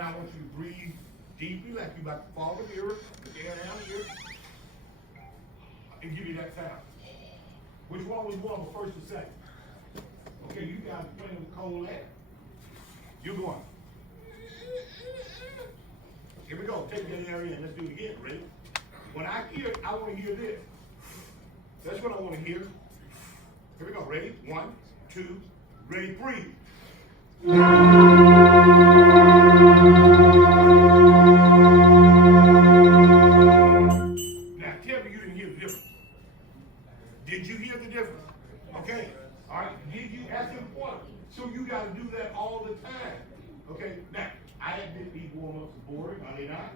Now I want you to breathe deeply like you're about to fall in the mirror, put the air down here, and give you that sound. Which one was warmer, first or second? Okay, you guys are playing with cold air. You're going. Here we go. Take that air in. Let's do it again. Ready? When I hear it, I want to hear this. That's what I want to hear. Here we go. Ready? 1, 2, ready, breathe. Now tell me you didn't hear the difference. Did you hear the difference? Okay. All right. Did you? That's important. So you got to do that all the time. Okay. Now, I admit these warm-ups are boring, are they not?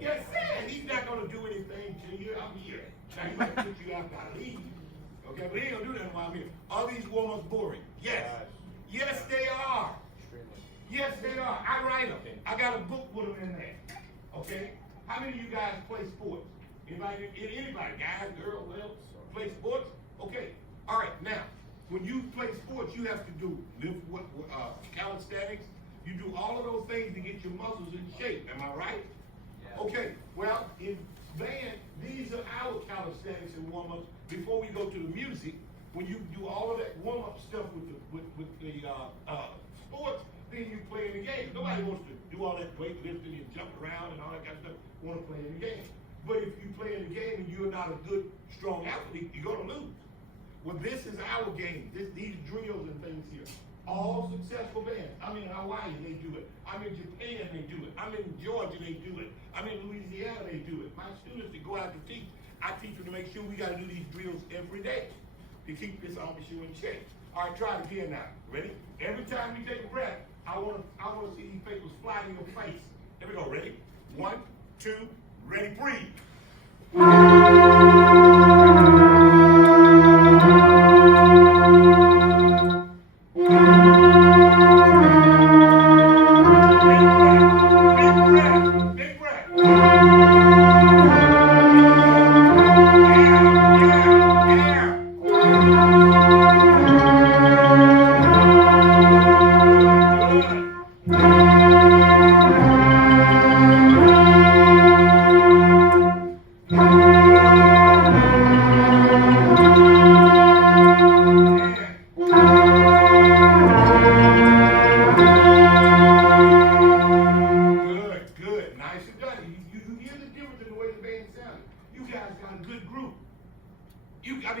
Yes, sir. He's not going to do anything to you. I'm here. Now, he might put you out and I leave. Okay, but he ain't going to do that while I'm here. Are these warm-ups boring? Yes. Yes, they are. Yes, they are. I write them. I got a book with them in there. Okay? How many of you guys play sports? Anybody, guys, girls, whatever, play sports? Okay. All right. Now, when you play sports, you have to do calisthenics. You do all of those things to get your muscles in shape. Am I right? Yeah. Okay. Well, in band, these are our calisthenics and warm-ups before we go to the music. When you do all of that warm-up stuff with the sports, then you play in the game. Nobody wants to do all that weightlifting and jump around and all that kind of stuff. Want to play in the game. But if you play in the game and you're not a good, strong athlete, you're going to lose. Well, this is our game. These drills and things here. All successful bands. I'm in Hawaii, they do it. I'm in Japan, they do it. I'm in Georgia, they do it. I'm in Louisiana, they do it. My students that go out to teach, I teach them to make sure we got to do these drills every day to keep this issue in check. All right, try it again now. Ready? Every time you take a breath, I want to see these papers fly in your face. Here we go. Ready? 1, 2, ready, breathe.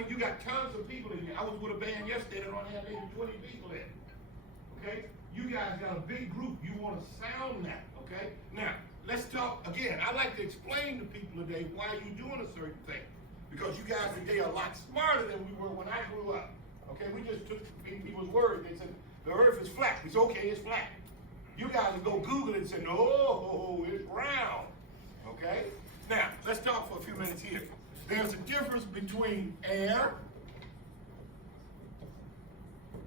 You got tons of people in here. I was with a band yesterday that only had maybe 20 people in. Okay? You guys got a big group. You want to sound that. Okay? Now, let's talk again. I like to explain to people today why you're doing a certain thing. Because you guys today are a lot smarter than we were when I grew up. Okay? We just took people's words. They said, the earth is flat. We said, okay, it's flat. You guys will go Google it and say, no, it's round. Okay? Now, let's talk for a few minutes here. There's a difference between air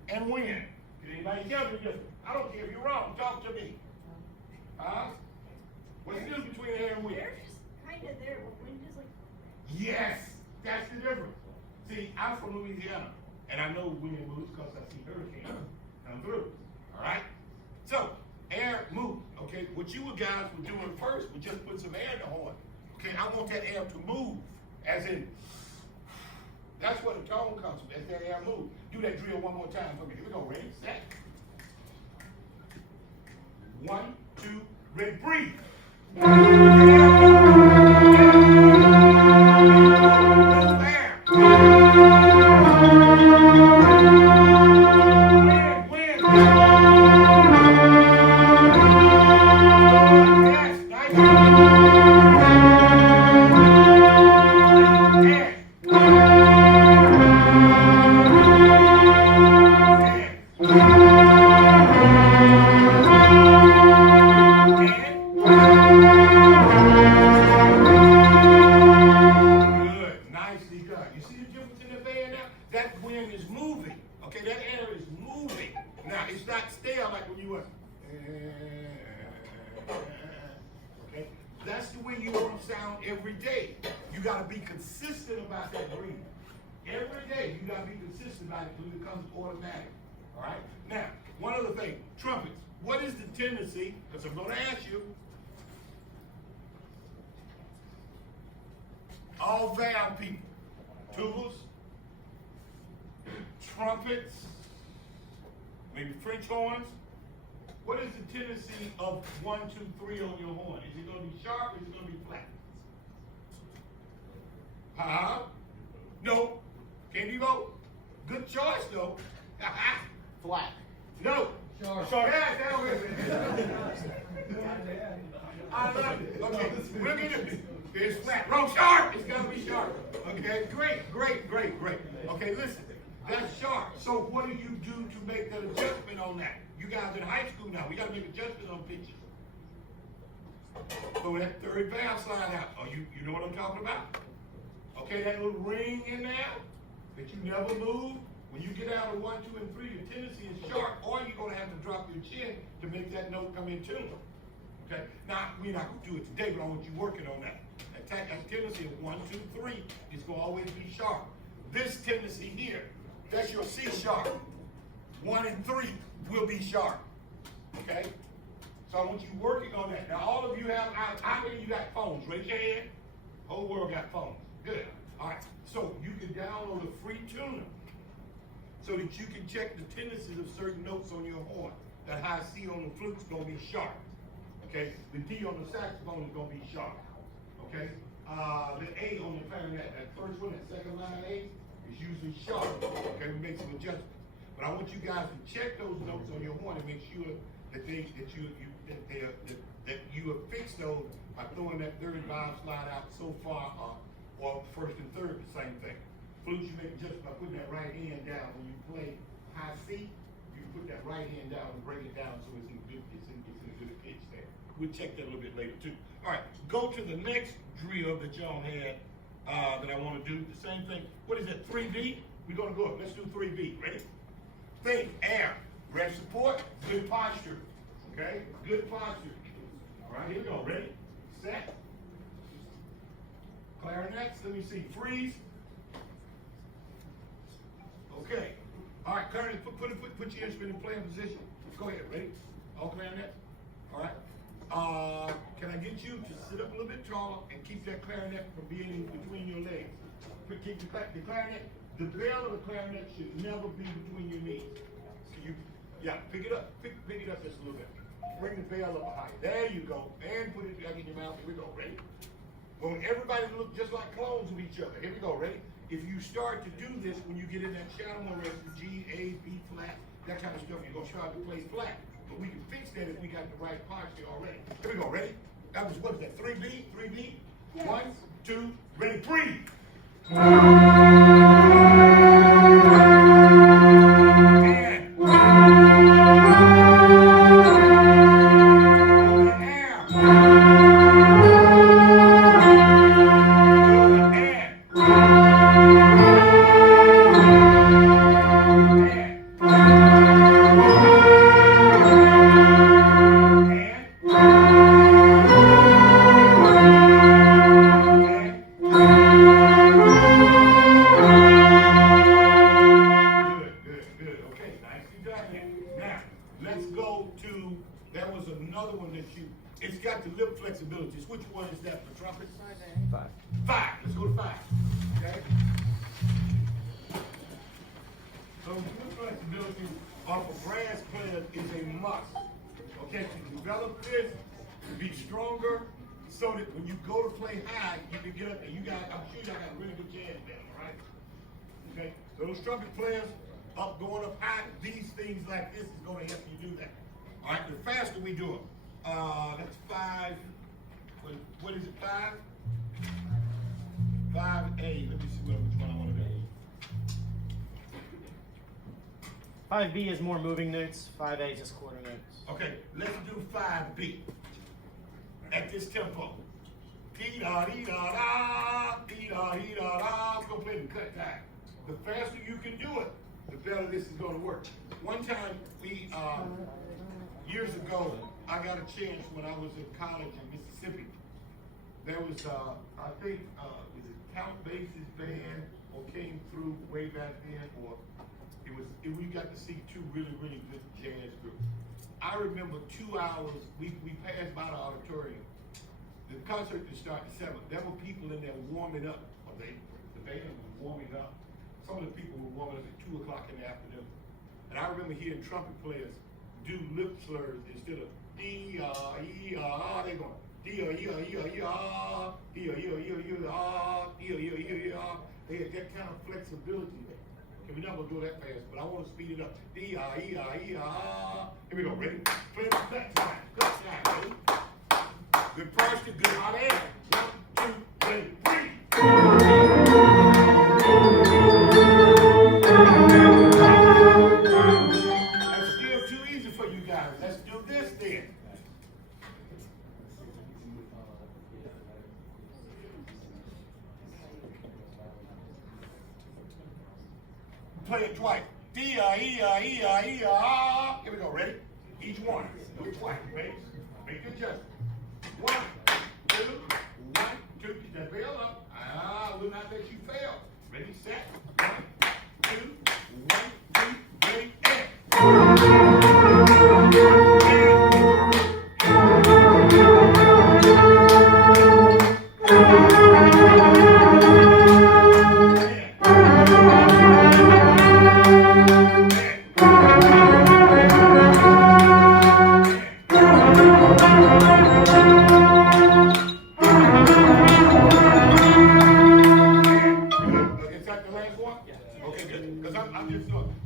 and wind. Did anybody tell me the difference? I don't care if you're wrong. Talk to me. What's the difference between air and wind? Air is kind of there, but wind is like... Yes, that's the difference. See, I'm from Louisiana, and I know wind moves because I see hurricanes come through. All right? So, air moves. Okay, what you guys were doing first was just put some air in the horn. Okay, I want that air to move. As in, that's where the tone comes from, as that air moves. Do that drill one more time for me. Here we go. Ready, set. 1, 2, ready, breathe. Okay? That's the way you want to sound every day. You got to be consistent about that breathing. Every day, you got to be consistent about it until it becomes automatic. All right? Now, one other thing, trumpets. what is the tendency, because I'm gonna ask you, all valve people, tubas, trumpets, maybe French horns, what is the tendency of 1, 2, 3 on your horn? Is it gonna be sharp or is it gonna be flat? No. Can't be both. Good choice though. Flat. No. Sharp. Yeah, that was it. I love it. Okay, we'll get it. It's flat. Wrong. Sharp. It's gotta be sharp. Okay, great. Okay, listen. That's sharp. So what do you do to make that adjustment on that? You guys in high school now. We gotta make adjustments on pitches. So that third valve slide out. Oh, you know what I'm talking about? Okay, that little ring in there that you never move. When you get out of 1, 2, and 3, your tendency is sharp, or you're gonna have to drop your chin to make that note come in tune. Okay, now we're not gonna do it today, but I want you working on that. That tendency of 1, 2, 3 is gonna always be sharp. This tendency here, that's your C sharp. 1 and 3 will be sharp. Okay, so I want you working on that. Now all of you have, how many of you got phones? Raise your hand. Whole world got phones. Good. All right. So you can download a free tuner so that you can check the tendencies of certain notes on your horn. That high C on the flute's gonna be sharp. Okay. The D on the saxophone is gonna be sharp. Okay. The A on the clarinet, that first one, that second line A, is usually sharp. Okay. We make some adjustments, but I want you guys to check those notes on your horn and make sure that you have fixed those by throwing that third valve slide out so far. Or first and third, the same thing. Flutes, you make just by putting that right hand down. When you play high C, you put that right hand down and bring it down so it's in a good pitch there. We'll check that a little bit later too. All right, go to the next drill that y'all had that I want to do. The same thing. What is that, 3B? We're gonna go up. Let's do 3B. Ready? Think, air, rest support, good posture. Okay, good posture. All right, here we go. Ready? Set. Clarinets, let me see. Freeze. Okay. All right, clarinet, put your instrument in playing position. Go ahead. Ready? All clarinets. All right. Can I get you to sit up a little bit taller and keep that clarinet from being in between your legs? Keep the clarinet. The bell of the clarinet should never be between your knees. So pick it up. Pick it up just a little bit. Bring the bell up high. There you go. And put it back in your mouth. Here we go. Ready? When everybody look just like clones of each other. Here we go, ready? If you start to do this, when you get in that shadow register, G, A, B flat, that kind of stuff, you're gonna start to play flat. But we can fix that if we got the right posture already. Here we go, ready? That was, what is that, 3B? 3B? Yes. 1, 2, ready, breathe. It's got the lip flexibilities. Which one is that for trumpet? 5. 5. Let's go to 5. Okay. So lip flexibility of a brass player is a must. Okay, to develop this, to be stronger, so that when you go to play high, you can get up and I'm sure y'all got a really good jazz band, all right? Okay, so those trumpet players going up high, these things like this is gonna help you do that. All right, the faster we do it. That's 5. What is it? 5? 5A. Let me see which one I want to do. 5B is more moving notes. 5A is just quarter notes. Okay, let's do 5B. At this tempo. Dee-da-dee-da-da, dee-da-dee-da-da. We're going to play the cut time. The faster you can do it, the better this is going to work. One time, years ago, I got a chance when I was in college in Mississippi. There was, I think, was it Count Basie's band or came through way back then, or we got to see 2 really, really good jazz groups. I remember 2 hours, we passed by the auditorium. The concert would start at 7. There were people in there warming up. The band was warming up. Some of the people were warming up at 2 o'clock in the afternoon. And I remember hearing trumpet players do lip slurs instead of D-E-R-E-R. They're going D-E-R-E-R-E-R, D-E-R-E-R-E-R, D-E-R-E-R-E-R. They had that kind of flexibility there. Okay, we're not going to do that fast, but I want to speed it up. D-E-R-E-R-E-R. Here we go, ready? Play the flat time. Flat time, ready? Good first, good hot air. 1, 2, 3, 3. That's still too easy for you guys. Let's do this then. Play it twice. D-E-R-E-R-E-R. Here we go, ready? Each one. Do it twice, ready? Make the adjustment. 1, 2, 1, 2. Get that bell up. I will not let you fail. Ready, set. 1, 2, 1, 2, ready, and.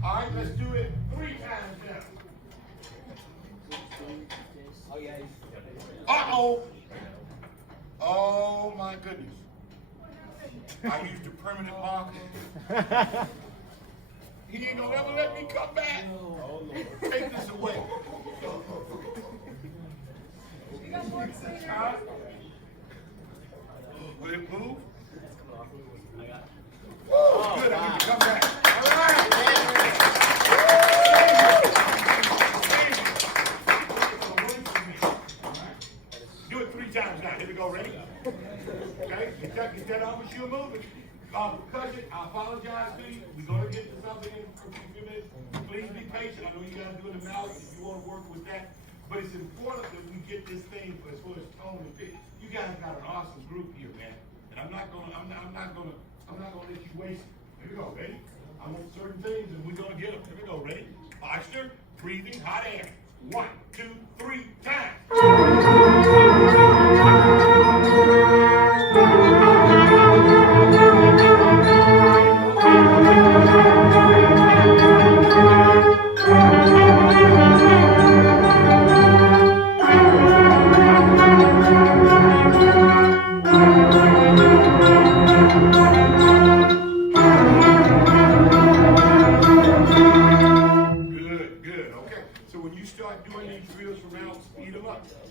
Alright, let's do it 3 times now. Uh-oh. Oh my goodness. I used a permanent marker. He ain't gonna ever let me come back. Take this away. Huh? Will it move? Oh, good, I need to come back. All right. Do it 3 times now. Here we go. Ready? Okay. Get that on with you moving. Cousin, I apologize to you. We're going to get to something in a few minutes. Please be patient. I know you guys are doing the mouth if you want to work with that. But it's important that we get this thing as far as tone and pitch. You guys got an awesome group here, man. And I'm not gonna let you waste it. Here we go, ready? I want certain things and we're gonna get them. Here we go, ready? Posture, breathing, hot air. 1, 2, 3, time.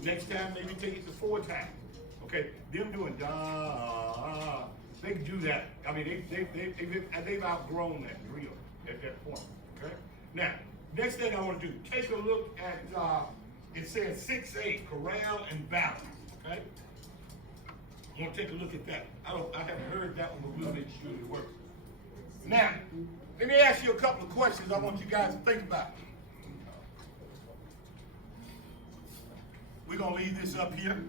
Next time, maybe take it to 4 times. Okay, them doing da, they can do that. I mean, they've outgrown that drill at that point. Okay. Now, next thing I want to do, take a look at it says 6A, corral and balance. Okay. I want to take a look at that. I haven't heard that one, but we'll make sure it works. Now, let me ask you a couple of questions I want you guys to think about. We're going to leave this up here.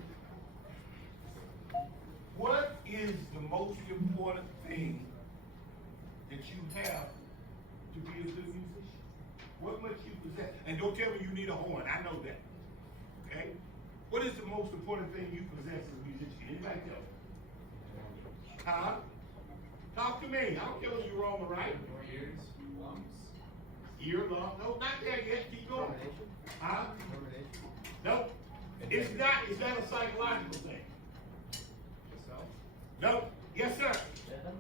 What is the most important thing that you have to be a good musician? What must you possess? And don't tell me you need a horn. I know that. Okay? What is the most important thing you possess as a musician? Anybody tell me? Huh? Talk to me. I don't care whether you're wrong or right. Ears, lungs. Ear, lung. No, not there yet. Keep going. Huh? Nope. It's not a psychological thing. No. Yes, sir. Rhythm.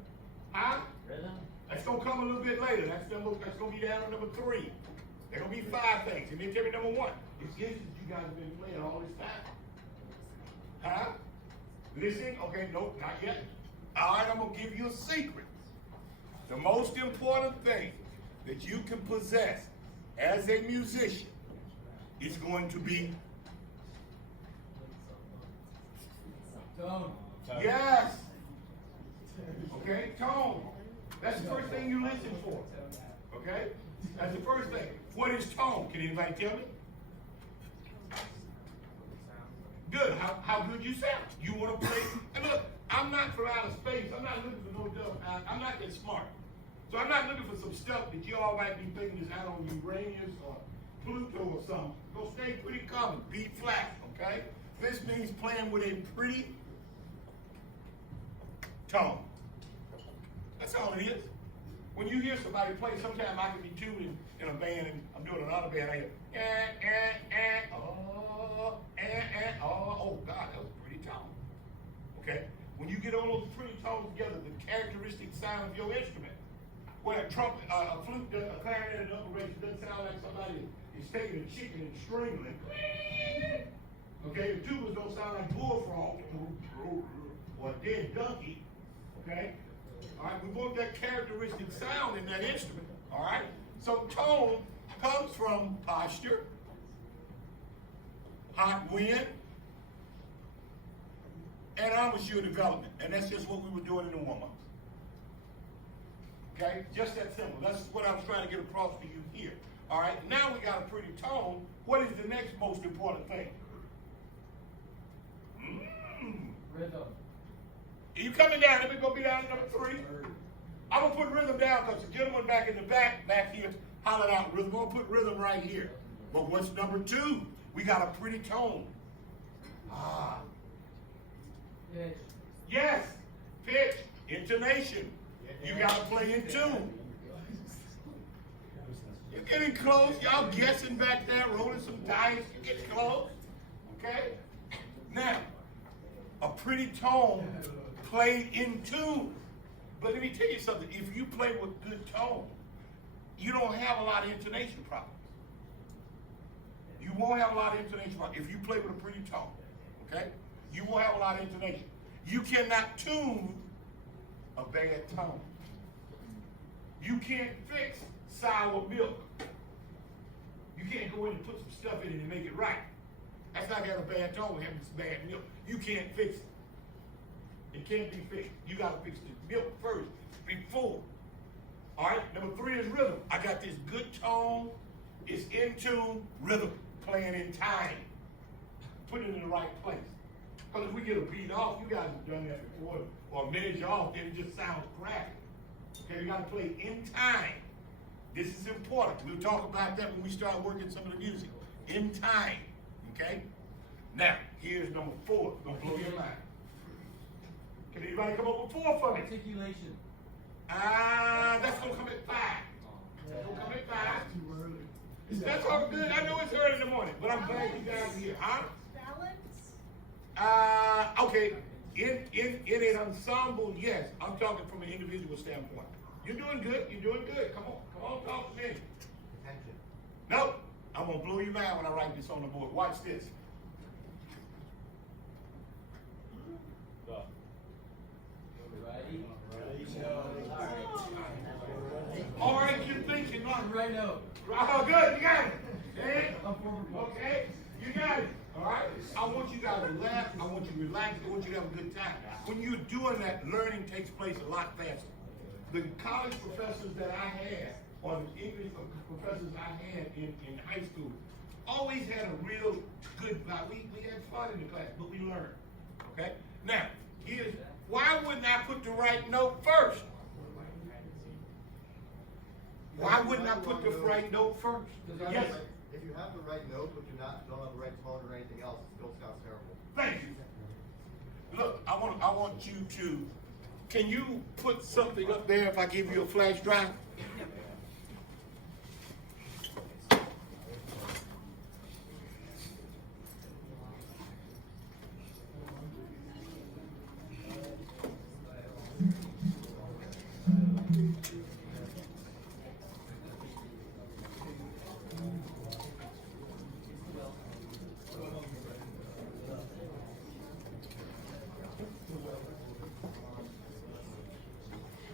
Huh? Rhythm. That's going to come a little bit later. That's going to be down to number 3. There's going to be 5 things. And then tell me number 1. It's instruments you guys have been playing all this time. Huh? Listening? Okay, nope, not yet. All right, I'm going to give you a secret. The most important thing that you can possess as a musician is going to be Tone. yes. Okay, tone. That's the first thing you listen for. Okay? That's the first thing. What is tone? Can anybody tell me? Good. How good you sound. You want to play. And look, I'm not from outer space. I'm not looking for no dumb. I'm not that smart. So I'm not looking for some stuff that you all might be thinking is out on Uranus or Pluto or something. Go stay pretty common. B flat, okay? This means playing with a pretty tone. That's all it is. When you hear somebody play, sometimes I can be tuning in a band and I'm doing another band. I hear, oh God, that was a pretty tone. Okay? When you get all those pretty tones together, the characteristic sound of your instrument, where a trumpet, a flute, a clarinet, and upper range doesn't sound like somebody is taking a chicken and strangling. Okay, the tubas don't sound like bullfrog or a dead donkey. Okay? All right, we want that characteristic sound in that instrument. All right? So tone comes from posture, hot wind, and embouchure development. And that's just what we were doing in the warm-ups. Okay? Just that simple. That's what I was trying to get across to you here. All right? Now we got a pretty tone. What is the next most important thing? Rhythm. You coming down? Let me go be down to number 3. I'm gonna put rhythm down because the gentleman back in the back here, hollered out rhythm. I'm gonna put rhythm right here. But what's number 2? We got a pretty tone. Pitch. Yes, pitch, intonation. You gotta play in tune. You're getting close. Y'all guessing back there, rolling some dice. You're getting close. Okay? Now, a pretty tone played in tune. But let me tell you something. If you play with good tone, you don't have a lot of intonation problems. You won't have a lot of intonation problems if you play with a pretty tone. Okay? You won't have a lot of intonation. You cannot tune a bad tone. You can't fix sour milk. You can't go in and put some stuff in it and make it right. That's not having a bad tone, having some bad milk. You can't fix it. It can't be fixed. You gotta fix the milk first before. All right, number 3 is rhythm. I got this good tone. It's in tune, rhythm, playing in time. Put it in the right place. Because if we get a beat off, you guys have done that before, or a measure off, then it just sounds crappy. Okay, you gotta play in time. This is important. We'll talk about that when we start working some of the music. In time. Okay? Now, here's number 4. It's gonna blow your mind. Can anybody come up with 4 for me? Articulation. That's gonna come at 5. That's gonna come at 5. That's all good. I know it's early in the morning, but I'm glad you guys are here. Huh? Balance? Okay. In an ensemble, yes. I'm talking from an individual standpoint. You're doing good. You're doing good. Come on, talk to me. Attention. Nope. I'm gonna blow your mind when I write this on the board. Watch this. Ready? All right, you're thinking, On right note. oh, good, you got it. Okay? Up forward. Okay, you got it. All right. I want you guys to laugh. I want you to relax. I want you to have a good time. When you're doing that, learning takes place a lot faster. The college professors that I had, or the English professors I had in high school, always had a real good vibe. We had fun in the class, but we learned. Okay? Now, here's why wouldn't I put the right note first? Why wouldn't I put the right note first? Yes. If you have the right note, but you don't have the right tone or anything else, it still sounds terrible. Thank you. Look, I want you to. Can you put something up there if I give you a flash drive?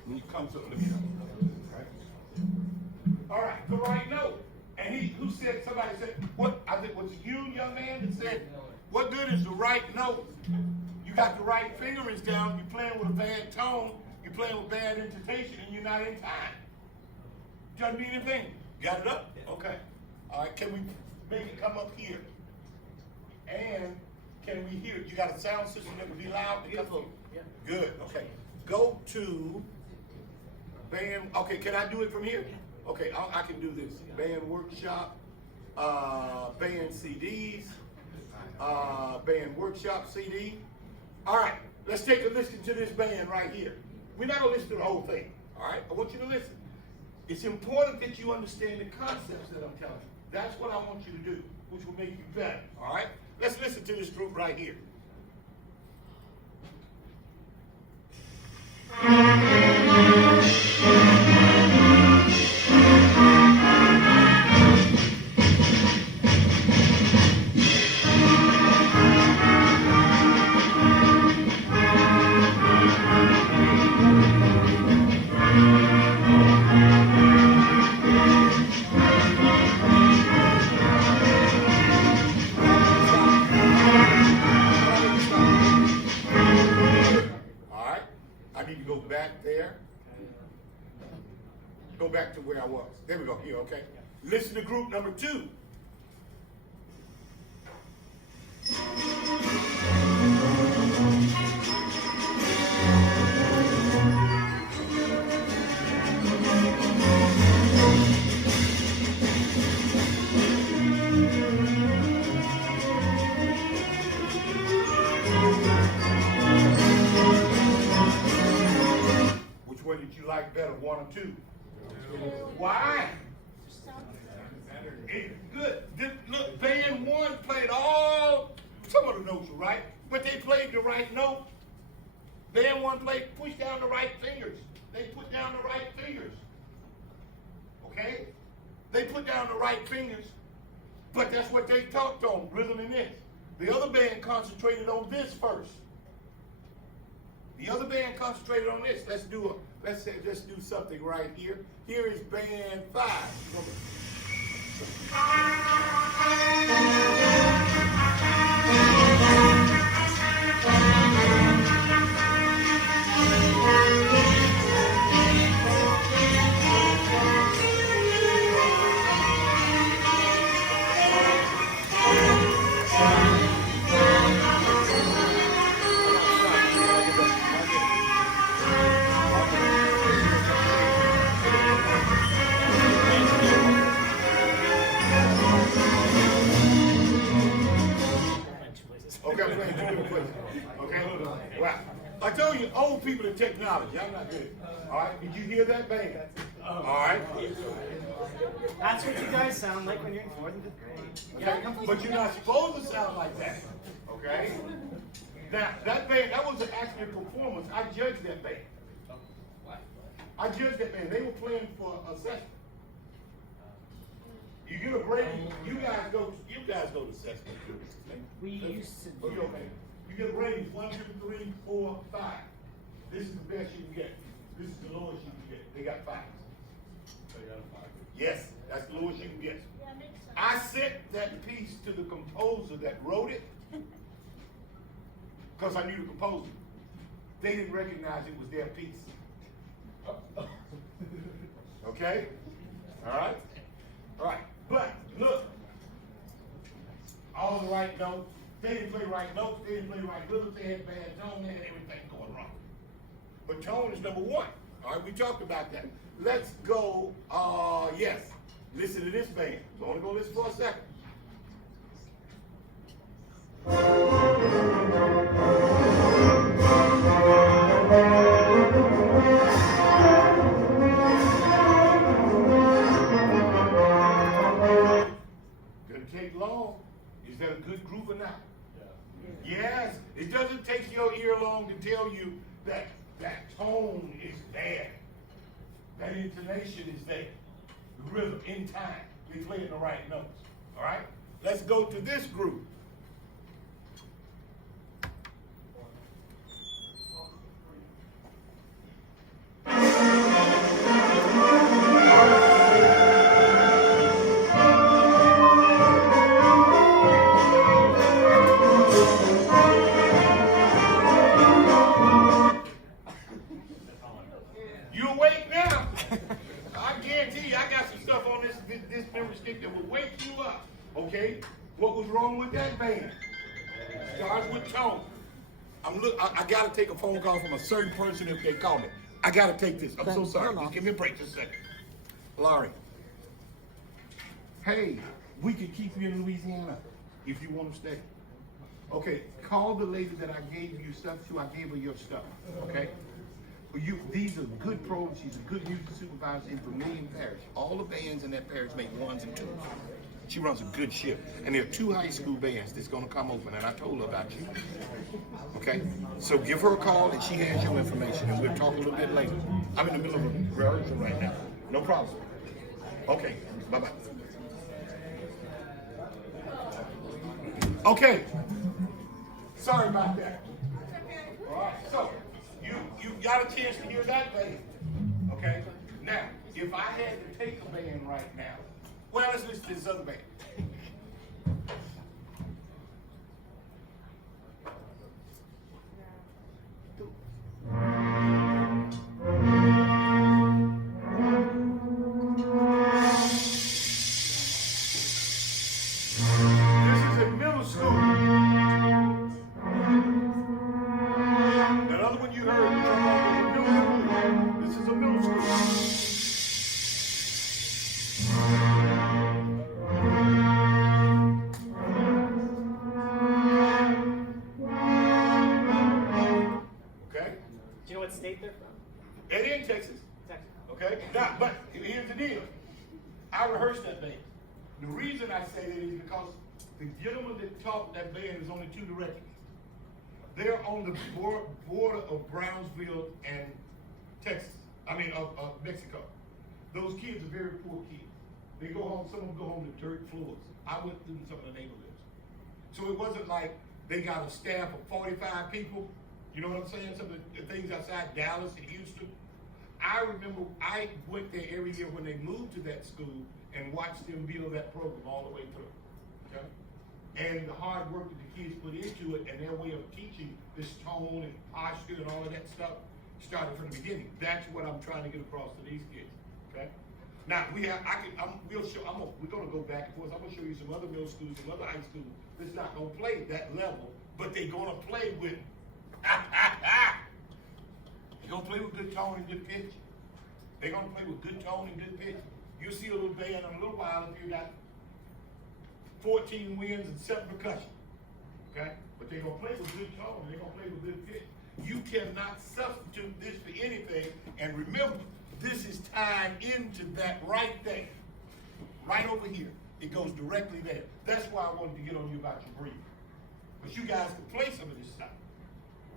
When you come to look it up. All right, the right note. And somebody said, what, I think, was it you, young man, that said, what good is the right note? You got the right fingerings down, you're playing with a bad tone, you're playing with bad intonation, and you're not in time. Doesn't mean anything. Got it up? Okay. All right, can we make it come up here? And Can we hear? You got a sound system that will be loud? Beautiful. Yeah. Good, okay. Go to band, okay, can I do it from here? Okay, I can do this. Band workshop, band CDs, band workshop CD. All right, let's take a listen to this band right here. We're not gonna listen to the whole thing, all right? I want you to listen. It's important that you understand the concepts that I'm telling you. That's what I want you to do, which will make you better, all right? Let's listen to this group right here. Back there. Go back to where I was. There we go. Here, okay. Listen to group number 2. Did you like better, 1 or 2? Why? It's good. Look, band 1 played all, some of the notes were right, but they played the right note. Band 1 played, push down the right fingers. They put down the right fingers. Okay? They put down the right fingers, but that's what they talked on, rhythm and this. The other band concentrated on this first. The other band concentrated on this. Let's do something right here. Here is band 5. Okay, I'm playing 2 different places. Okay? Wow. I told you, old people in technology, I'm not good. All right? Did you hear that band? All right? That's what you guys sound like when you're in 4th and 5th grade. Okay? But you're not supposed to sound like that. Okay? Now, that band, that was actually a performance. I judged that band. I judged that band. They were playing for a session. You get a break, you guys go to session. We used to do Okay. You get a rating, 1, 2, 3, 4, 5. This is the best you can get. This is the lowest you can get. They got 5. They got a 5. Yes, that's the lowest you can get. Yeah, makes sense. I sent that piece to the composer that wrote it because I knew the composer. They didn't recognize it was their piece. Okay? All right? All right. But look, all the right notes. They didn't play right notes. They didn't play right rhythm. They had bad tone. They had everything going wrong. But tone is number 1. All right, we talked about that. Let's go. Yes. Listen to this band. So I want to go listen for a second. Doesn't take long. Is that a good group or not? Yeah. Yes. It doesn't take your ear long to tell you that that tone is there. That intonation is there. The rhythm in time. They play in the right notes. All right? Let's go to this group. You awake now? I guarantee you, I got some stuff on this memory stick that will wake you up. Okay? What was wrong with that band? Starts with tone. I gotta take a phone call from a certain person if they call me. I gotta take this. I'm so sorry. Just give me a break just a second. Laurie. Hey, we can keep you in Louisiana if you want to stay. Okay, call the lady that I gave you stuff to. I gave her your stuff. Okay? These are good pros. She's a good music supervisor in Vermilion Parish. All the bands in that parish make ones and twos. She runs a good ship. And there are 2 high school bands that's gonna come open, and I told her about you. Okay? So give her a call and she has your information, and we'll talk a little bit later. I'm in the middle of a rehearsal right now. No problem. Okay, bye-bye. Okay. Sorry about that. All right, so you got a chance to hear that band. Okay? Now, if I had to take a band right now, well, let's listen to this other band. This is in middle school. That other one you heard, was a middle school. This is a middle school. Okay? Do you know what state they're from? They're in Texas. Texas. Okay? Now, but here's the deal. I rehearsed that band. The reason I say that is because the gentleman that taught that band is only 2 directions. They're on the border of Brownsville and Texas. Of Mexico. Those kids are very poor kids. They go home, some of them go home to dirt floors. I went through some of the neighborhoods. So it wasn't like they got a staff of 45 people. You know what I'm saying? Some of the things outside Dallas and Houston. I remember I went there every year when they moved to that school and watched them build that program all the way through. Okay? And the hard work that the kids put into it and their way of teaching this tone and posture and all of that stuff started from the beginning. That's what I'm trying to get across to these kids. Okay? Now we're gonna go back and forth. I'm gonna show you some other middle schools, some other high schools that's not gonna play that level, but they're gonna play with they're gonna play with good tone and good pitch. They're gonna play with good tone and good pitch. You'll see a little band in a little while if you got 14 wins and 7 percussion. Okay? But they're gonna play with good tone and they're gonna play with good pitch. You cannot substitute this for anything. And remember, this is tied into that right there. Right over here. It goes directly there. That's why I wanted to get on you about your breathing. But you guys can play some of this stuff.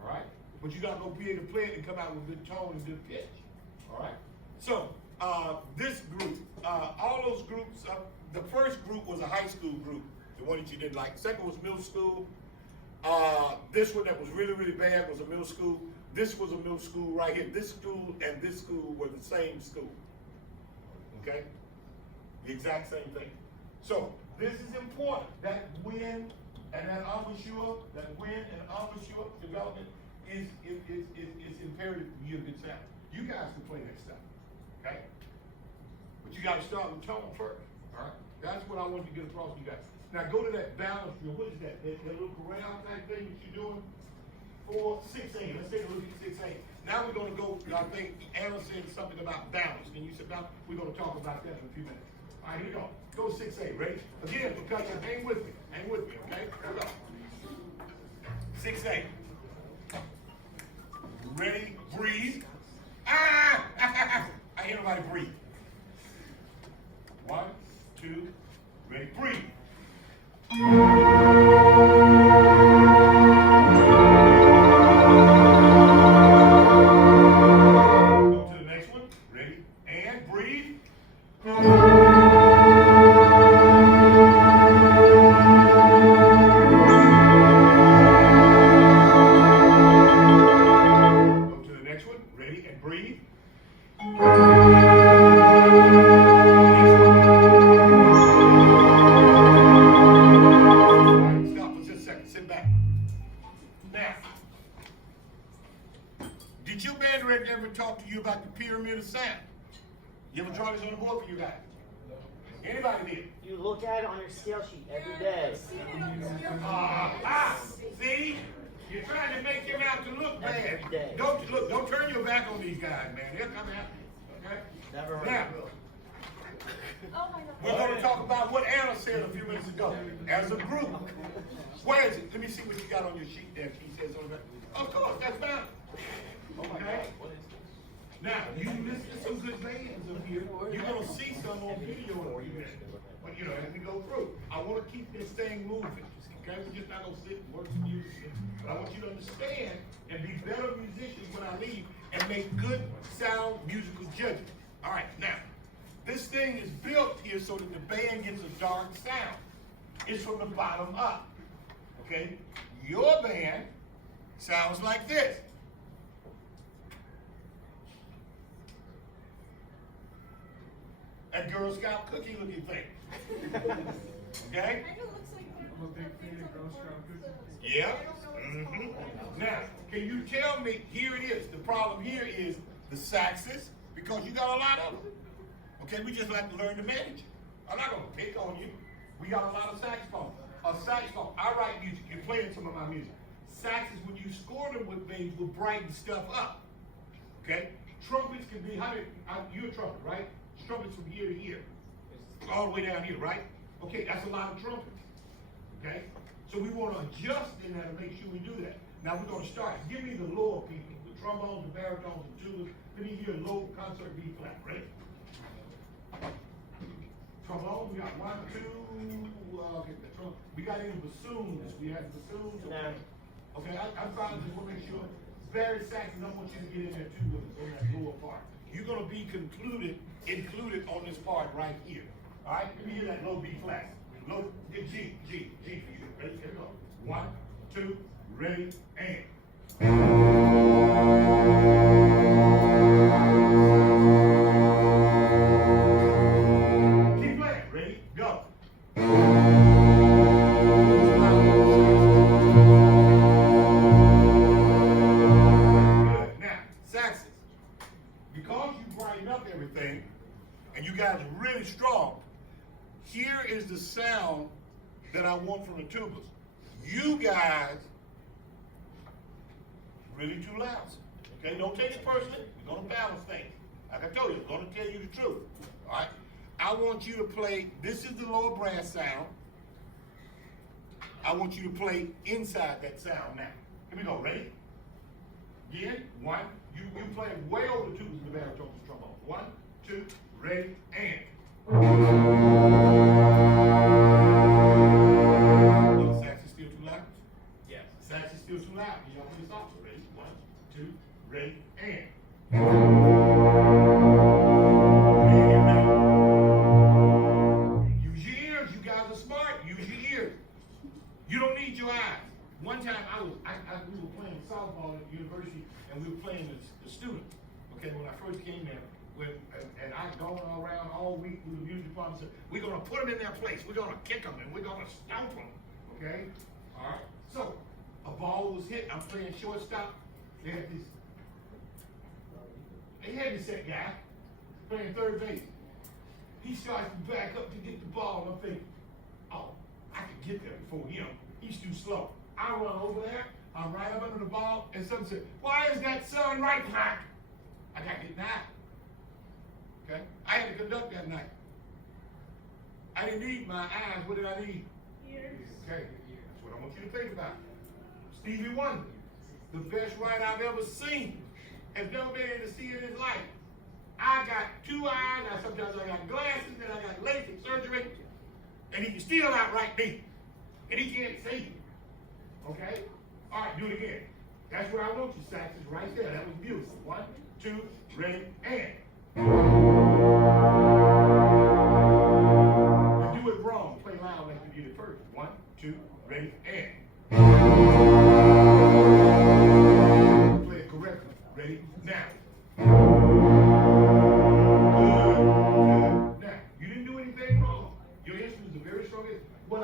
All right? But you gotta go be able to play it and come out with good tone and good pitch. All right? So, this group, all those groups, the first group was a high school group, the one that you didn't like. Second was middle school. This one that was really, really bad was a middle school. This was a middle school right here. This school and this school were the same school. Okay? The exact same thing. So, this is important. That win and that embouchure, development is imperative for you to get sound. You guys can play that stuff. Okay? But you got to start with tone first. All right? That's what I wanted to get across to you guys. Now go to that balance drill. What is that? That little corral type thing that you're doing? 6-8. Let's take a look at 6-8. Now we're going to go, I think Anna said something about balance. And you said, we're going to talk about that in a few minutes. All right, here we go. Go 6-8. Ready? Again, percussion. Hang with me. Hang with me, okay? Here we go. 6-8. Ready? Breathe. I hear nobody breathe. 1, 2, ready? Breathe. Go to the next one. Ready? And breathe. Go to the next one. Ready? And breathe. Stop for just a second. Sit back. Now, did your band director ever talk to you about the pyramid of sound? You ever draw this on the board for you guys? Anybody here? You look at it on your scale sheet every day. See? You're trying to make him out to look bad. Every day. Don't turn your back on these guys, man. They'll come after you. Okay? Never heard Now, of it. Oh my God. we're going to talk about what Anna said a few minutes ago. As a group. Where is it? Let me see what you got on your sheet there. She says on that. Of course, that's fine. Okay? Now, you listen to some good bands up here. You're going to see some on video in a few minutes. But, you know, as we go through, I want to keep this thing moving. Okay? We're just not going to sit and work some music. But I want you to understand and be better musicians when I leave and make good, sound musical judgment. All right, now, this thing is built here so that the band gets a dark sound. It's from the bottom up. Okay? Your band sounds like this. That Girl Scout cookie looking thing. Okay? Kind of looks like I'm a big fan of Girl Scout cookies. Yeah. Now, can you tell me, here it is. The problem here is the saxes, because you got a lot of them. Okay, we just like to learn to manage it. I'm not gonna pick on you. We got a lot of saxophones. A saxophone, I write music, you're playing some of my music. Saxes, when you score them with things, will brighten stuff up. Okay? Trumpets can be, you're a trumpet, right? Trumpets from year to year. All the way down here, right? Okay, that's a lot of trumpets. Okay? So we want to adjust in that and make sure we do that. Now we're going to start. Give me the lower people, the trombones, the baritones, the tubas. Let me hear low concert B flat, right? Trombone, we got 1, 2, get the trumpet. We got any bassoons. We have bassoons. Okay. Okay, I'm trying to just want to make sure. Barry saxes, I want you to get in there too with in that lower part. You're going to be included on this part right here. All right? Let me hear that low B flat. Low, G for you. Ready? Here we go. 1, 2, ready, and. Keep playing. Ready, go. Good. Now, saxes. Because you brighten up everything, and you guys are really strong, here is the sound that I want from the tubas. You guys, really too loud. Okay, don't take it personally. We're gonna balance things. Like I told you, I'm gonna tell you the truth. All right. I want you to play. This is the lower brass sound. I want you to play inside that sound now. Here we go. Ready? Again. 1. You play way over the tubas and the baritones and trombones. 1, 2, ready, and. The sax is still too loud? Yes. Sax is still too loud. You know when it's off. Ready? 1, 2, ready, and. Use your ears. You guys are smart. Use your ears. You don't need your eyes. One time we were playing softball at the university, and we were playing the students. Okay, when I first came there, and I'd gone around all week with the music department, said, we're gonna put them in their place. We're gonna kick them, and we're gonna stomp them. Okay? All right. So a ball was hit. I'm playing shortstop. They had this set guy playing third base. He starts to back up to get the ball. I'm thinking, oh, I can get there before him. He's too slow. I run over there. I'm right up under the ball, and someone said, "Why is that son right back?" I got to get out. Okay? I had to conduct that night. I didn't need my eyes. What did I need? Ears. Okay, that's what I want you to think about. Stevie Wonder, the best writer I've ever seen, has never been able to see in his life. I got 2 eyes, sometimes I got glasses, and I got LASIK surgery, and he can still outright me. And he can't see. Okay? All right, do it again. That's where I want you, saxes, right there. That was beautiful. 1, 2, ready, and. You do it wrong. Play loud like you did it first. 1, 2, ready, and. Play it correctly. Ready, now. Good. Now, you didn't do anything wrong. Your instruments are very strong. What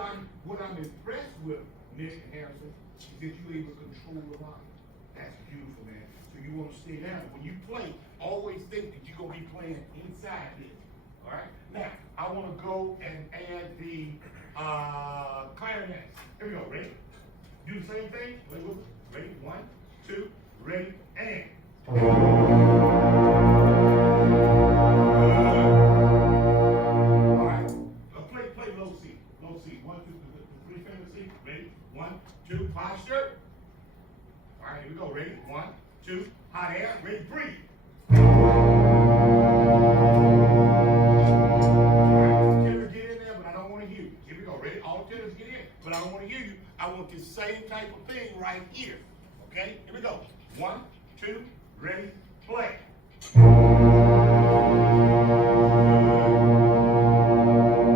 I'm impressed with, Nick and Harrison, is that you're able to control the volume. That's beautiful, man. So you want to stay down. When you play, always think that you're going to be playing inside this. All right. Now I want to go and add the clarinet. Here we go. Ready? Do the same thing. Play with it. Ready? 1, 2, ready, and. All right. Play low C. Low C. 1, 2, 3 finger C. Ready? 1, 2. Posture. All right. Here we go. Ready? 1, 2. Hot air. Ready? Breathe. Tenors get in there, but I don't want to hear you. Here we go. Ready? All tenors get in, but I don't want to hear you. I want this same type of thing right here. Okay? Here we go. 1, 2, ready, play.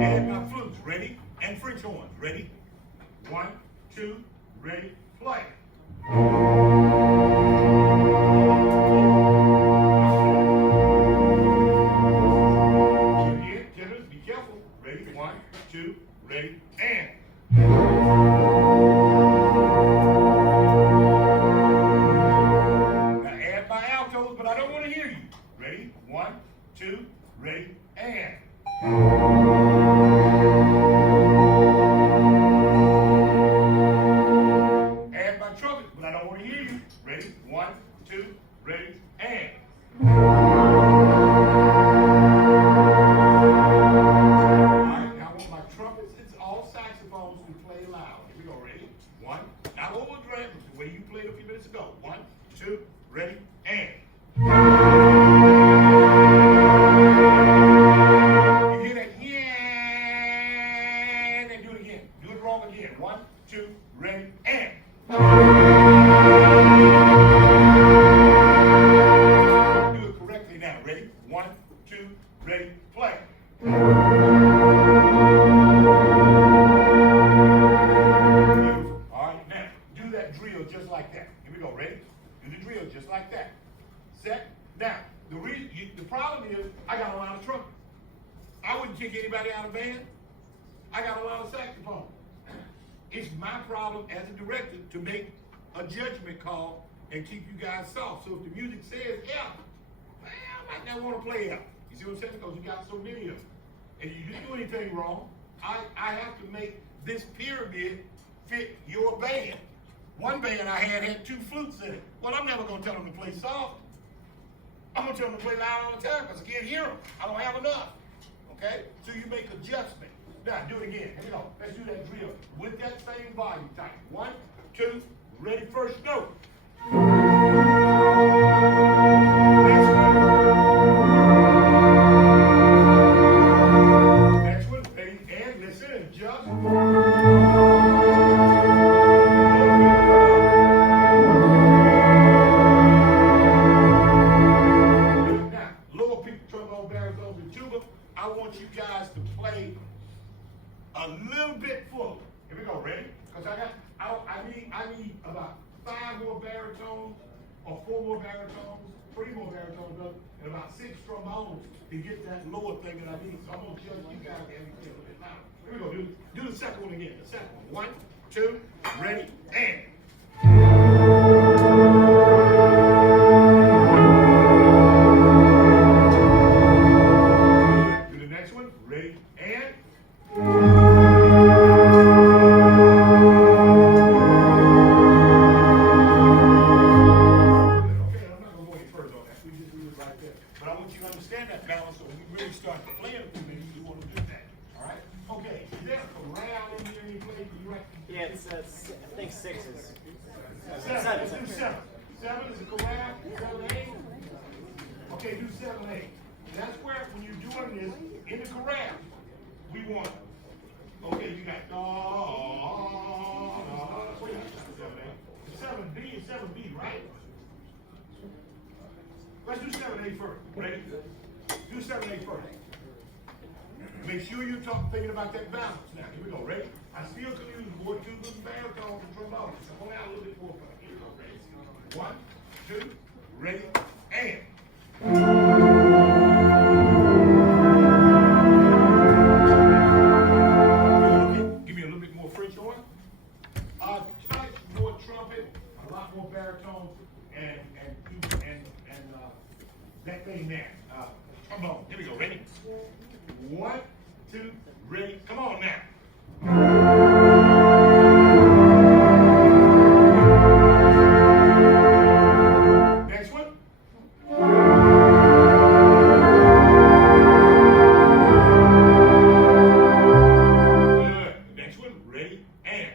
And my flutes. Ready? And French horns. Ready? 1, 2, ready, play. Again, tenors, be careful. Ready? 1, 2, ready, and. Now add my altos, but I don't want to hear you. Ready? 1, 2, ready, and. Add my trumpets, but I don't want to hear you. Ready? 1, 2, ready, and. Alright, now I want my trumpets, it's all saxophones to play loud. Here we go, ready? 1, not overdrive, the way you played a few minutes ago. 1, 2, ready, and. You hear that? Yeah, and do it again. Do it wrong again. 1, 2, ready, and. Do it correctly now. Ready? 1, 2, ready, play. Beautiful. All right, now do that drill just like that. Here we go. Ready? Do the drill just like that. Set. Now the problem is I got a lot of trumpets. I wouldn't kick anybody out of band. I got a lot of saxophone. It's my problem as a director to make a judgment call and keep you guys soft. So if the music says F, well, I might not want to play F. You see what I'm saying? Because you got so many of them. And you didn't do anything wrong. I have to make this pyramid fit your band. One band I had 2 flutes in it. Well, I'm never going to tell them to play soft. I'm going to tell them to play loud all the time because I can't hear them. I don't have enough. Okay? So you make adjustment. Now, do it again. Here we go. Let's do that drill with that same volume type. 1, 2, ready, first note. Next one. Next one. Ready, and listen, adjust. Now, lower pick, trombone, baritones, and tuba. I want you guys to play a little bit fuller. Here we go, ready? Because I need about 5 more baritones, or 4 more baritones, 3 more baritones, and about 6 trombones to get that lower thing that I need. So I'm gonna judge you guys everything with it now. Here we go, do the second one again. The second one. 1, 2, ready, and. Do the next one, ready, and. But I want you to understand that balance, so when we really start to play in a few minutes, you want to do that. All right? Okay, is there a chorale in here any place? You right? Yeah, it's I think 6 is. 7. Let's do 7. 7 is a chorale. 7, 8. Okay, do 7, 8. That's where, when you're doing this in the chorale, we want. Okay, you got. What do you got? 7, 8. 7B is 7B, right? Let's do 7A first. Ready? Do 7A first. Make sure you're thinking about that balance. Now, here we go. Ready? I still can use more tubas and baritones and trombones. So hold out a little bit more. Here we go. Ready? 1, 2, ready, and. Give me a little bit more French horn. Slight more trumpet, a lot more baritones, and that thing there. Come on, here we go, ready? 1, 2, ready, come on now. Next one. Good. Next one, ready, and.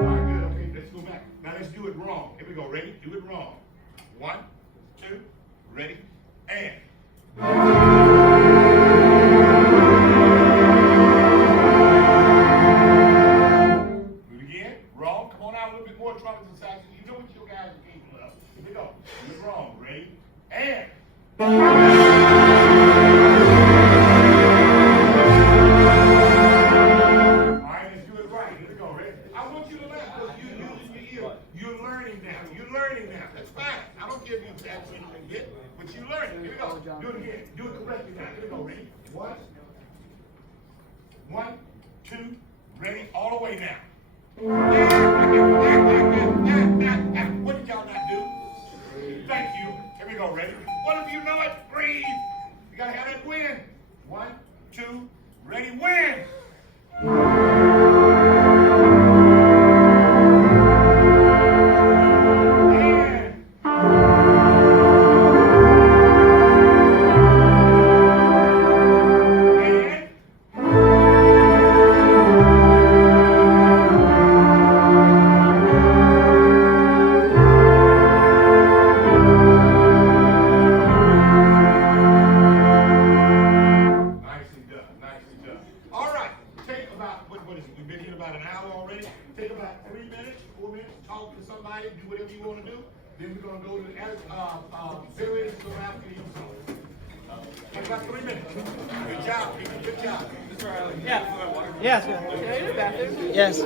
Alright, good. Okay, let's go back. Now let's do it wrong. Here we go. Ready? Do it wrong. 1, 2, ready, and. Do it again. Wrong. Come on out a little bit more trumpets and saxons. You know what your guys are capable of. Here we go. Do it wrong. Ready, and. Alright, let's do it right. Here we go. Ready? I want you to laugh because you're using your ear. You're learning now. You're learning now. That's fine. I don't care if you actually anything yet, but you're learning. Here we go. Do it again. Do it correctly now. Here we go. Ready? 1, 2, ready, all the way now. What did y'all not do? Thank you. Here we go. Ready? What if you know it? Breathe. You gotta have that win. 1, 2, ready, win. And. And. Nicely done, nicely done. All right, take about, what is it? We've been here about an hour already. Take about 3 minutes, 4 minutes, talk to somebody, do whatever you want to do. Then we're gonna go to the various go after you. Take about 3 minutes. Good job, people, good job. Yeah. Yes. Yes.